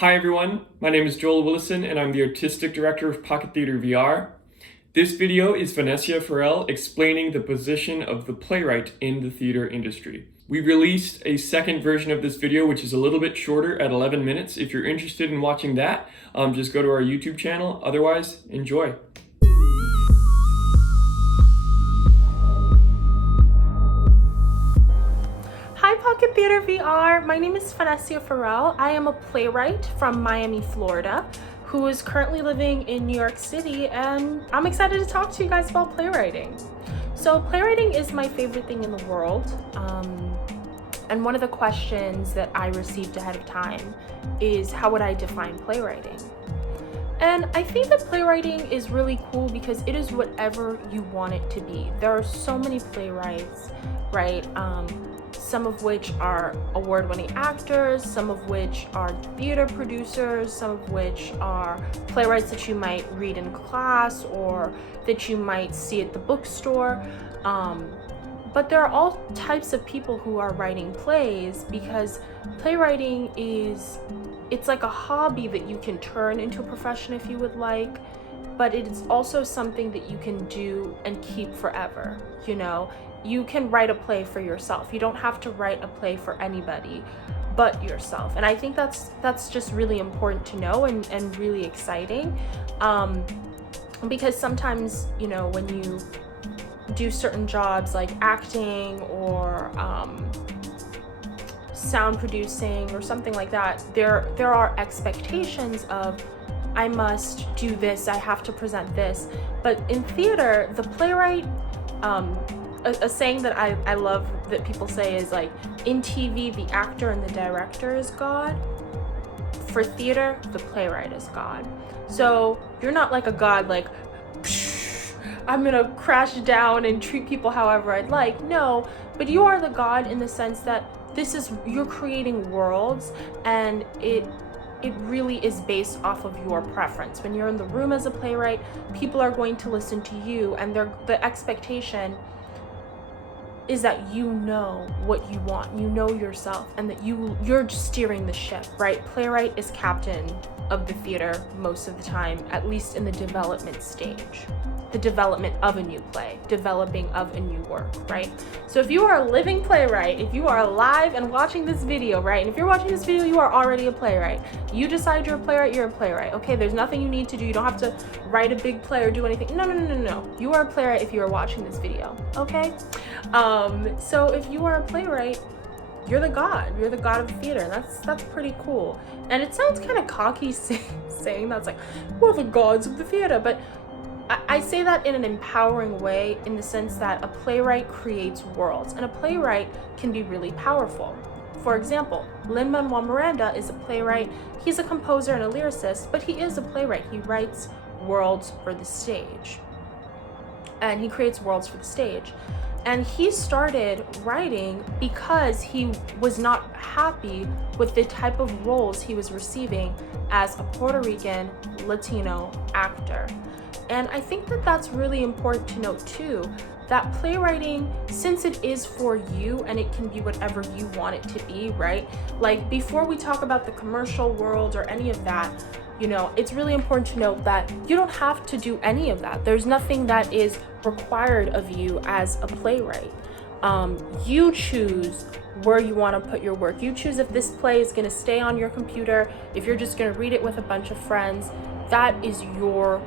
Hi everyone, my name is Joel Willison and I'm the Artistic Director of Pocket Theater VR. This video is Phanesia explaining the position of the playwright in the theater industry. We released a second version of this video which is a little bit shorter at 11 minutes. If you're interested in watching that, just go to our YouTube channel. Otherwise, enjoy. Hi Pocket Theater VR, my name is Phanesia. I am a playwright from Miami, Florida, who is currently living in New York City, and I'm excited to talk to you guys about playwriting. So playwriting is my favorite thing in the world, and one of the questions that I received ahead of time is how would I define playwriting? And I think that playwriting is really cool because it is whatever you want it to be. There are so many playwrights, right? Some of which are award-winning actors, some of which are theater producers, some of which are playwrights that you might read in class or that you might see at the bookstore. But there are all types of people who are writing plays because playwriting it's like a hobby that you can turn into a profession if you would like, but it's also something that you can do and keep forever, you know? You can write a play for yourself. You don't have to write a play for anybody but yourself. And I think that's just really important to know and really exciting. Because sometimes, you know, when you do certain jobs like acting or sound producing or something like that, there are expectations of I must do this, I have to present this. But in theater, the playwright, a saying that I love that people say is like, in TV, the actor and the director is God. For theater, the playwright is God. So you're not like a God, like, I'm gonna crash down and treat people however I'd like. No, but you are the God in the sense that you're creating worlds, and it really is based off of your preference. When you're in the room as a playwright, people are going to listen to you, and the expectation is that you know what you want, you know yourself, and that you're steering the ship, right? Playwright is captain of the theater most of the time, at least in the development stage. The development of a new play, developing of a new work, right? So if you are a living playwright, if you are alive and watching this video, right? And if you're watching this video, you are already a playwright. You decide you're a playwright, okay? There's nothing you need to do. You don't have to write a big play or do anything. No. You are a playwright if you are watching this video, okay? So if you are a playwright, you're the god of the theater, and that's pretty cool. And it sounds kind of cocky saying that's like, we're the gods of the theater, but I say that in an empowering way, in the sense that a playwright creates worlds, and a playwright can be really powerful. For example, Lin-Manuel Miranda is a playwright. He's a composer and a lyricist, but he is a playwright. He writes worlds for the stage, and he creates worlds for the stage. And he started writing because he was not happy with the type of roles he was receiving as a Puerto Rican Latino actor. And I think that that's really important to note too, that playwriting, since it is for you and it can be whatever you want it to be, right? Like, before we talk about the commercial world or any of that, you know, it's really important to note that you don't have to do any of that. There's nothing that is required of you as a playwright. You choose where you want to put your work. You choose if this play is going to stay on your computer, if you're just going to read it with a bunch of friends. That is your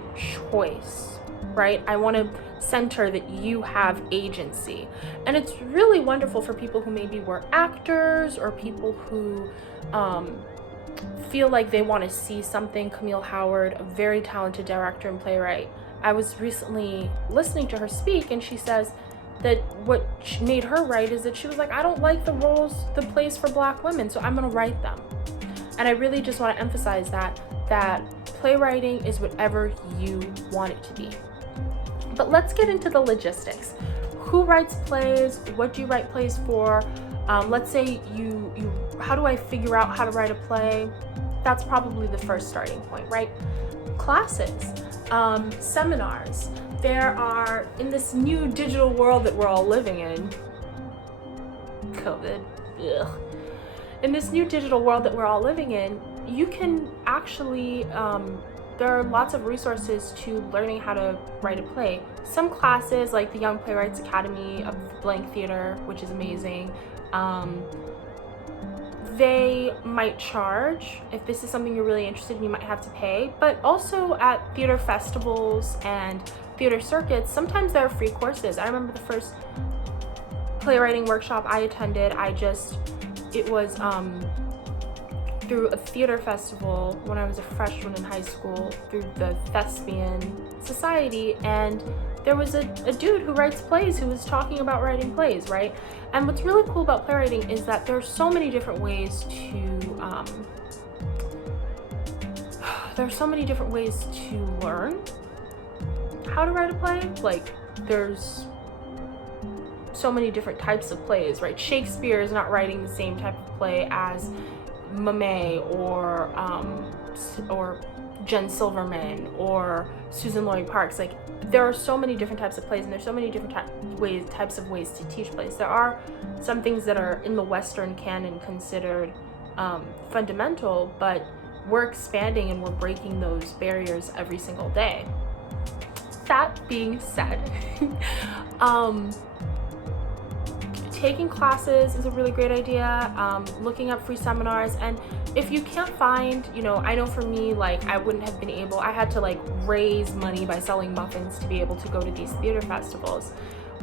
choice, right? I want to center that you have agency. And it's really wonderful for people who maybe were actors or people who feel like they want to see something. Camille Howard, a very talented director and playwright, I was recently listening to her speak, and she says that what made her write is that she was like, I don't like the plays for Black women, so I'm going to write them. And I really just want to emphasize that playwriting is whatever you want it to be. But let's get into the logistics. Who writes plays? What do you write plays for? Let's say how do I figure out how to write a play? That's probably the first starting point, right? Classes, seminars. There are, in this new digital world that we're all living in, COVID, in this new digital world that we're all living in, you can actually, there are lots of resources to learning how to write a play. Some classes, like the Young Playwrights Academy of Blank Theater, which is amazing, they might charge. If this is something you're really interested in, you might have to pay. But also at theater festivals and theater circuits, sometimes there are free courses. I remember the first playwriting workshop I attended, it was through a theater festival when I was a freshman in high school, through the Thespian Society, and there was a dude who writes plays who was talking about writing plays, right? And what's really cool about playwriting is that there are so many different ways to learn how to write a play. Like, there's so many different types of plays, right? Shakespeare is not writing the same type of play as Mamet or Jen Silverman or Susan Lloyd Parks. Like, there are so many different types of plays, and there's so many different types of ways to teach plays. There are some things that are in the Western canon considered fundamental, but we're expanding and we're breaking those barriers every single day. That being said, taking classes is a really great idea. Looking up free seminars, and if you can't find, I know for me, like, I wouldn't have been able, I had to like raise money by selling muffins to be able to go to these theater festivals.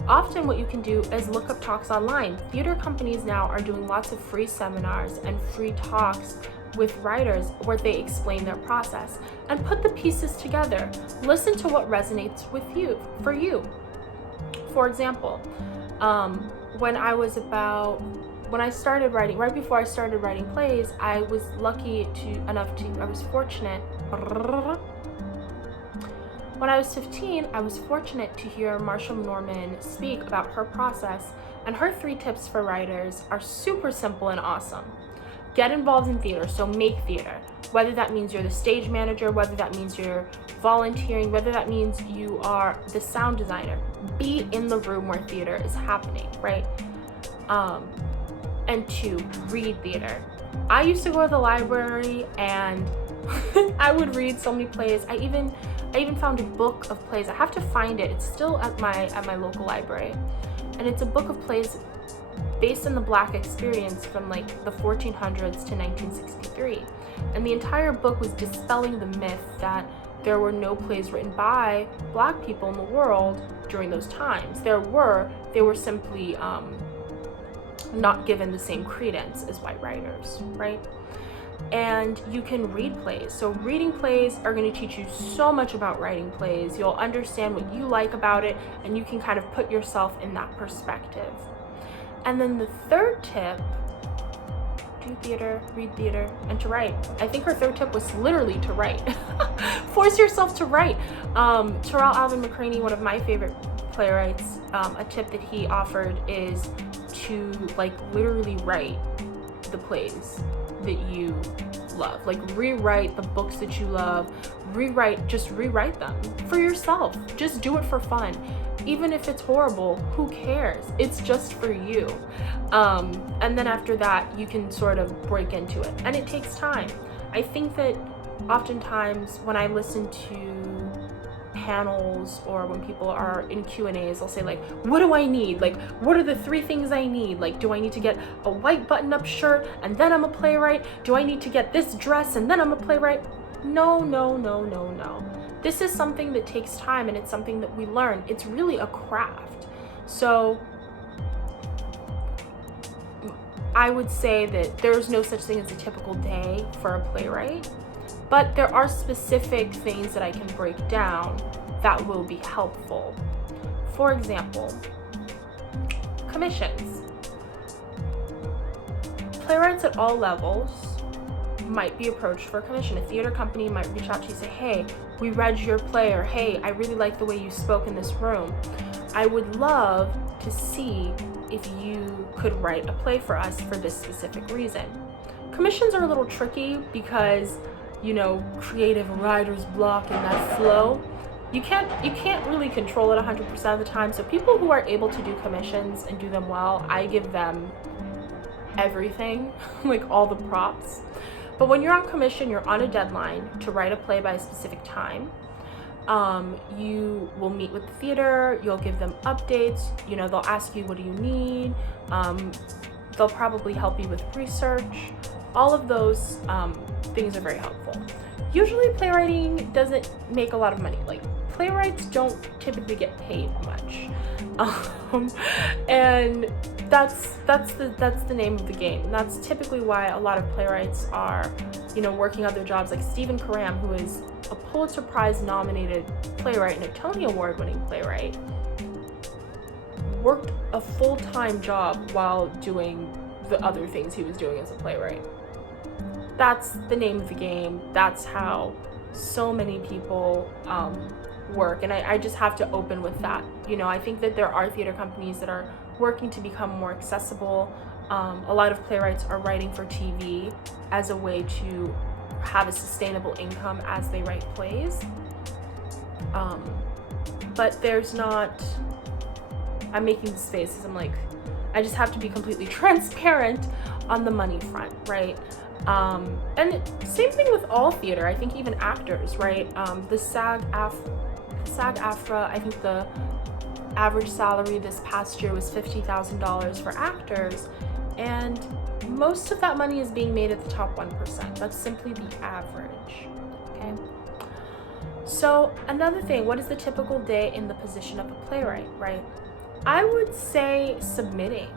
Often what you can do is look up talks online. Theater companies now are doing lots of free seminars and free talks with writers where they explain their process and put the pieces together. Listen to what resonates with you, for you. For example, when I started writing, right before I started writing plays, I was fortunate. When I was 15, I was fortunate to hear Marsha Norman speak about her process, and her 3 tips for writers are super simple and awesome. Get involved in theater, so make theater. Whether that means you're the stage manager, whether that means you're volunteering, whether that means you are the sound designer. Be in the room where theater is happening, right? And 2, read theater. I used to go to the library and I would read so many plays. I even found a book of plays. I have to find it. It's still at my local library. And it's a book of plays based on the Black experience from like the 1400s to 1963. And the entire book was dispelling the myth that there were no plays written by Black people in the world during those times. They were simply not given the same credence as white writers, right? And you can read plays. So reading plays are going to teach you so much about writing plays. You'll understand what you like about it, and you can kind of put yourself in that perspective. And then the 3rd tip, do theater, read theater, and to write. I think her 3rd tip was literally to write. Force yourself to write. Terrell Alvin McCraney, one of my favorite playwrights, a tip that he offered is to like literally write the plays that you love. Like rewrite the books that you love. Just rewrite them for yourself. Just do it for fun. Even if it's horrible, who cares? It's just for you. And then after that, you can sort of break into it. And it takes time. I think that oftentimes when I listen to panels or when people are in Q&As, they'll say like, what do I need? Like, what are the 3 things I need? Like, do I need to get a white button-up shirt and then I'm a playwright? Do I need to get this dress and then I'm a playwright? No. This is something that takes time, and it's something that we learn. It's really a craft. So I would say that there's no such thing as a typical day for a playwright, but there are specific things that I can break down that will be helpful. For example, commissions. Playwrights at all levels might be approached for a commission. A theater company might reach out to you and say, hey, we read your play, or hey, I really like the way you spoke in this room. I would love to see if you could write a play for us for this specific reason. Commissions are a little tricky because, creative writer's block and that flow. You can't really control it 100% of the time. So people who are able to do commissions and do them well, I give them everything, like all the props. But when you're on commission, you're on a deadline to write a play by a specific time. You will meet with the theater, you'll give them updates, they'll ask you, what do you need? They'll probably help you with research. All of those things are very helpful. Usually playwriting doesn't make a lot of money. Like, playwrights don't typically get paid much. And that's the name of the game. And that's typically why a lot of playwrights are, working other jobs. Like Stephen Karam, who is a Pulitzer Prize nominated playwright and a Tony Award winning playwright, worked a full-time job while doing the other things he was doing as a playwright. That's the name of the game. That's how so many people work. And I just have to open with that. I think that there are theater companies that are working to become more accessible. A lot of playwrights are writing for TV as a way to have a sustainable income as they write plays. But there's not, I'm making this face as I'm like, I just have to be completely transparent on the money front, right? And same thing with all theater. I think even actors, right? The SAG-AFTRA, I think the average salary this past year was $50,000 for actors, and most of that money is being made at the top 1%. That's simply the average, okay? So another thing, what is the typical day in the position of a playwright, right? I would say submitting.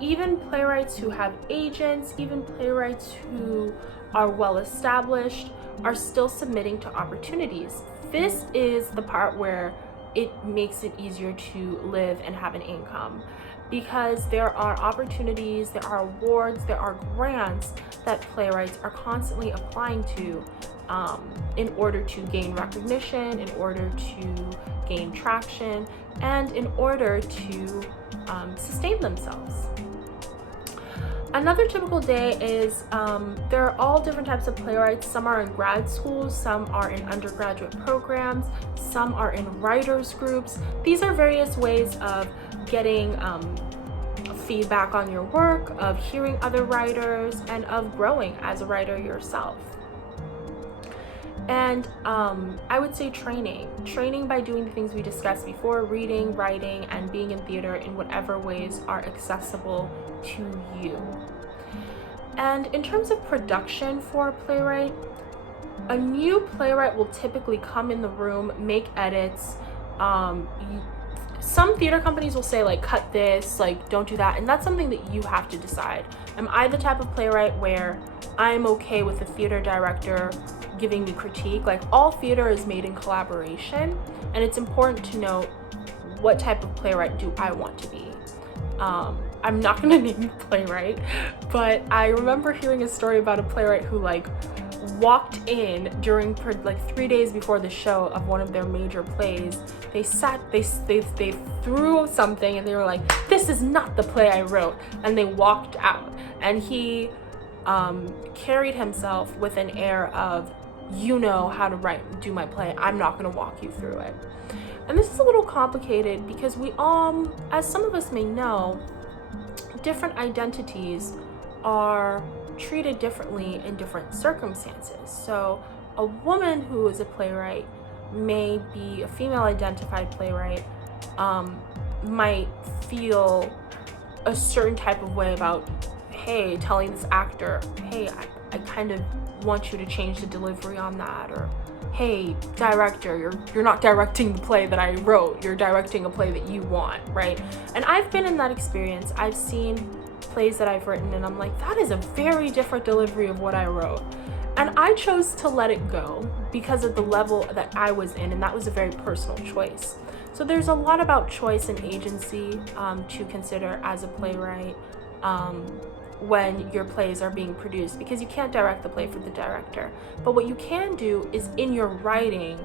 Even playwrights who have agents, even playwrights who are well established are still submitting to opportunities. This is the part where it makes it easier to live and have an income, because there are opportunities, there are awards, there are grants that playwrights are constantly applying to in order to gain recognition, in order to gain traction, and in order to sustain themselves. Another typical day is there are all different types of playwrights. Some are in grad schools, some are in undergraduate programs, some are in writers groups. These are various ways of getting feedback on your work, of hearing other writers, and of growing as a writer yourself. And I would say training by doing the things we discussed before: reading, writing, and being in theater in whatever ways are accessible to you. And in terms of production for a playwright, a new playwright will typically come in the room, make edits. Some theater companies will say, like, cut this, like, don't do that, and that's something that you have to decide. Am I the type of playwright where I'm okay with the theater director giving me critique? Like, all theater is made in collaboration, and it's important to know what type of playwright do I want to be. I'm not gonna name the playwright, but I remember hearing a story about a playwright who walked in during 3 days before the show of one of their major plays. They threw something and they were like, "This is not the play I wrote," and they walked out. And he carried himself with an air of, "You know how to do my play. I'm not gonna walk you through it." And this is a little complicated because we all, as some of us may know, different identities are treated differently in different circumstances. So a woman who is a playwright, may be a female identified playwright, might feel a certain type of way about, hey, telling this actor, hey, I kind of want you to change the delivery on that, or hey, director, you're not directing the play that I wrote, you're directing a play that you want, right? And I've been in that experience. I've seen plays that I've written and I'm like, that is a very different delivery of what I wrote. And I chose to let it go because of the level that I was in, and that was a very personal choice. So there's a lot about choice and agency to consider as a playwright when your plays are being produced, because you can't direct the play for the director. But what you can do is, in your writing,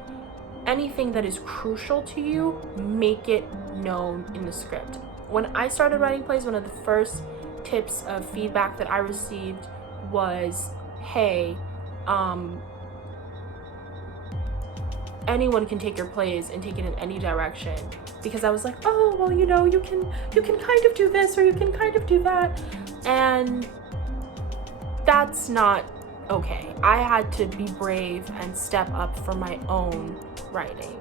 anything that is crucial to you, make it known in the script. When I started writing plays, one of the first tips of feedback that I received was, hey, anyone can take your plays and take it in any direction. Because I was like, oh, well, you can kind of do this or you can kind of do that. And that's not okay. I had to be brave and step up for my own writing.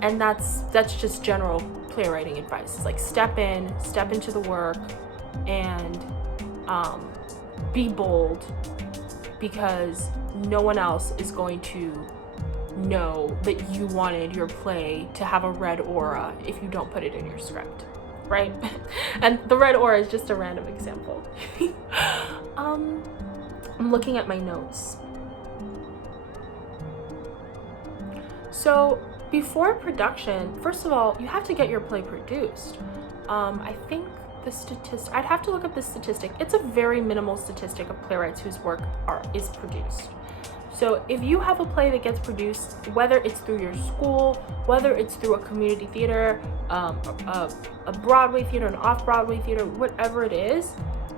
And that's just general playwriting advice. It's like step into the work, and be bold, because no one else is going to know that you wanted your play to have a red aura if you don't put it in your script, right? And the red aura is just a random example. I'm looking at my notes. So before production, first of all, you have to get your play produced. I think the statistic, I'd have to look up the statistic. It's a very minimal statistic of playwrights whose work is produced. So if you have a play that gets produced, whether it's through your school, whether it's through a community theater, a Broadway theater, an off-Broadway theater, whatever it is,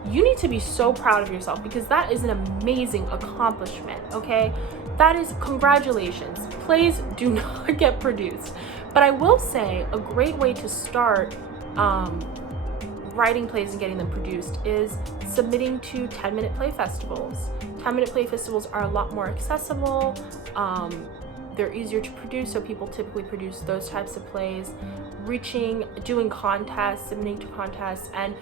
you need to be so proud of yourself, because that is an amazing accomplishment, okay? That is, congratulations. Plays do not get produced. But I will say a great way to start writing plays and getting them produced is submitting to 10-minute play festivals. 10-minute play festivals are a lot more accessible. They're easier to produce, so people typically produce those types of plays. Doing contests, submitting to contests, and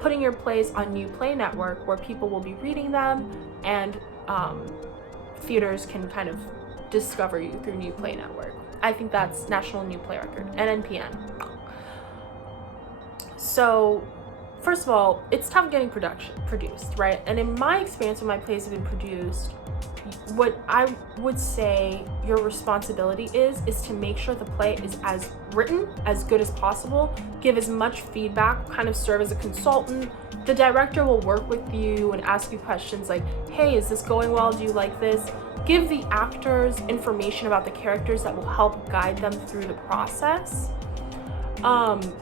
putting your plays on New Play Network, where people will be reading them, and theaters can kind of discover you through New Play Network. I think that's National New Play Record, NNPN. So, first of all, it's tough getting produced, right? And in my experience, when my plays have been produced, what I would say your responsibility is to make sure the play is as written, as good as possible, give as much feedback, kind of serve as a consultant. The director will work with you and ask you questions like, hey, is this going well? Do you like this? Give the actors information about the characters that will help guide them through the process.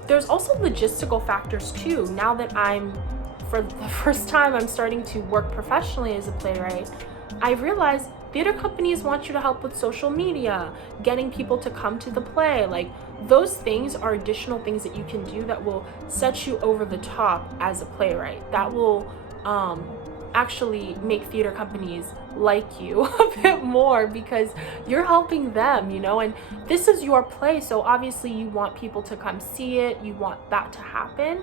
There's also logistical factors too. Now that for the first time, I'm starting to work professionally as a playwright, I realized theater companies want you to help with social media, getting people to come to the play. Like, those things are additional things that you can do that will set you over the top as a playwright. That will actually make theater companies like you a bit more, because you're helping them, and this is your play, so obviously you want people to come see it. You want that to happen,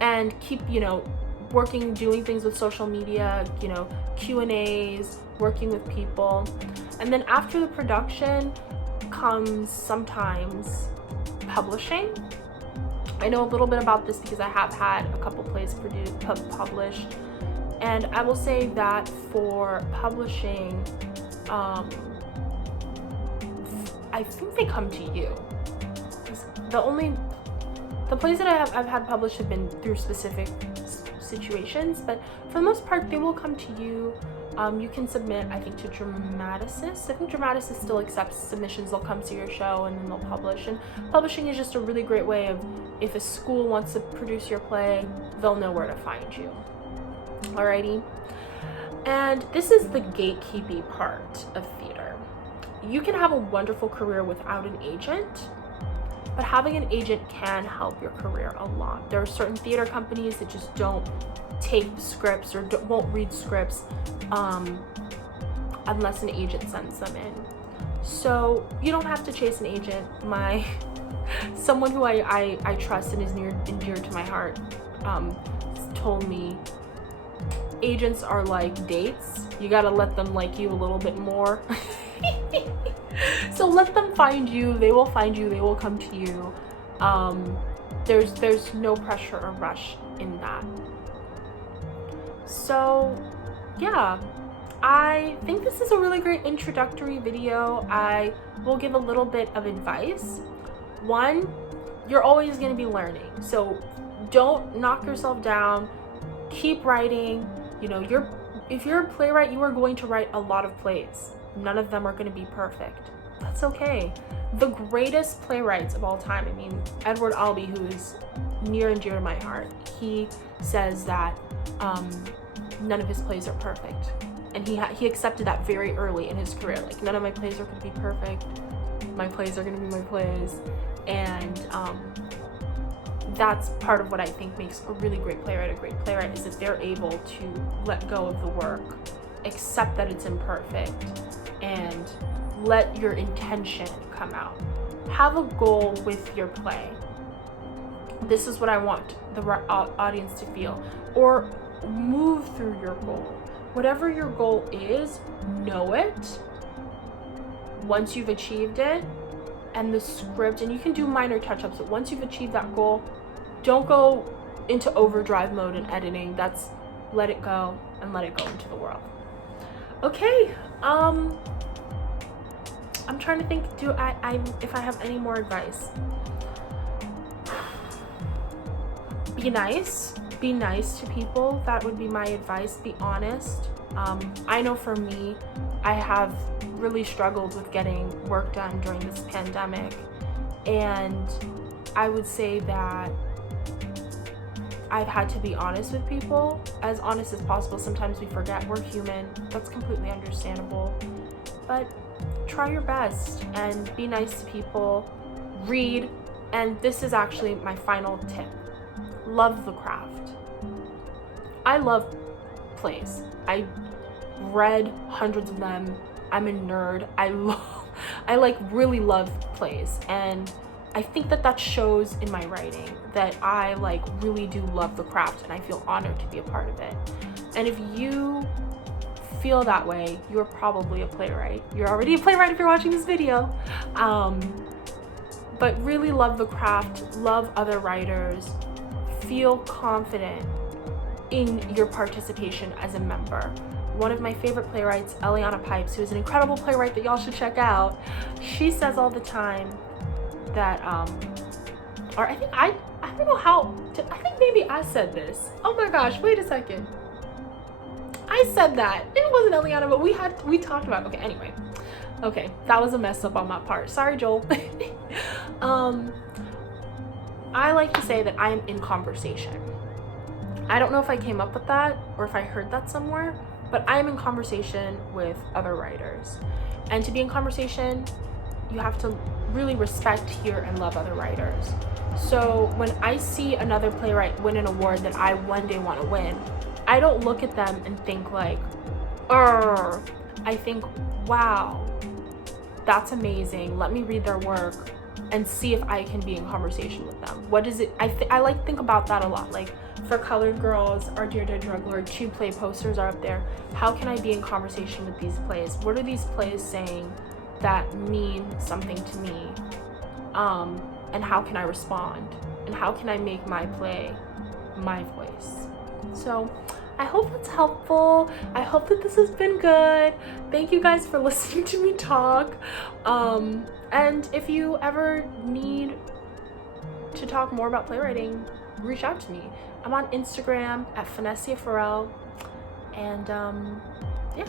and keep doing things with social media, Q&As, working with people. And then after the production comes sometimes publishing. I know a little bit about this because I have had a couple plays published, and I will say that for publishing, I think they come to you. The plays that I've had published have been through specific situations, but for the most part, they will come to you. You can submit, I think, to Dramaticis. I think Dramaticis still accepts submissions. They'll come see your show and then they'll publish. And publishing is just a really great way of, if a school wants to produce your play, they'll know where to find you. Alrighty. And this is the gatekeeping part of theater. You can have a wonderful career without an agent, but having an agent can help your career a lot. There are certain theater companies that just don't take scripts or won't read scripts unless an agent sends them in. So you don't have to chase an agent. Someone who I trust and is near and dear to my heart told me agents are like dates. You gotta let them like you a little bit more. So let them find you. They will find you. They will come to you. There's no pressure or rush in that. So yeah, I think this is a really great introductory video. I will give a little bit of advice. One, you're always going to be learning, so don't knock yourself down. Keep writing. If you're a playwright, you are going to write a lot of plays. None of them are going to be perfect. That's okay. The greatest playwrights of all time, Edward Albee, who is near and dear to my heart, he says that none of his plays are perfect, and he accepted that very early in his career. Like, none of my plays are going to be perfect. My plays are going to be my plays, and that's part of what I think makes a really great playwright is that they're able to let go of the work, accept that it's imperfect, and let your intention come out. Have a goal with your play. This is what I want the audience to feel. Or move through your goal. Whatever your goal is, know it. Once you've achieved it, and the script, and you can do minor touch-ups, but once you've achieved that goal, don't go into overdrive mode in editing. That's let it go and let it go into the world. Okay, I'm trying to think, if I have any more advice. Be nice to people. That would be my advice. Be honest. I know for me, I have really struggled with getting work done during this pandemic, and I would say that I've had to be honest with people, as honest as possible. Sometimes we forget we're human. That's completely understandable, but try your best and be nice to people. Read, and this is actually my final tip. Love the craft. I love plays. I read hundreds of them. I'm a nerd. I like really love plays, and I think that shows in my writing, that I like really do love the craft, and I feel honored to be a part of it. And if you feel that way, you're probably a playwright. You're already a playwright if you're watching this video. But really love the craft, love other writers, feel confident in your participation as a member. One of my favorite playwrights, Eliana Pipes, who is an incredible playwright that y'all should check out, she says all the time that, or I don't know how, I think maybe I said this. Oh my gosh, wait a second. I said that. It wasn't Eliana, but we talked about, okay, anyway. Okay, that was a mess up on my part. Sorry, Joel. I like to say that I am in conversation. I don't know if I came up with that or if I heard that somewhere, but I am in conversation with other writers. And to be in conversation, you have to really respect, hear, and love other writers. So when I see another playwright win an award that I one day want to win, I don't look at them and think like, I think, wow, that's amazing. Let me read their work and see if I can be in conversation with them. What is it? I like to think about that a lot. Like for Colored Girls, Our Dear Dead Drug Lord, 2 play posters are up there. How can I be in conversation with these plays? What are these plays saying that mean something to me? And how can I respond? And how can I make my play my voice? So I hope that's helpful. I hope that this has been good. Thank you guys for listening to me talk. And if you ever need to talk more about playwriting, reach out to me. I'm on Instagram at Phanesia Farrell. And yeah,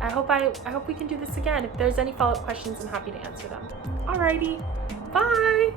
I hope we can do this again. If there's any follow-up questions, I'm happy to answer them. Alrighty, bye.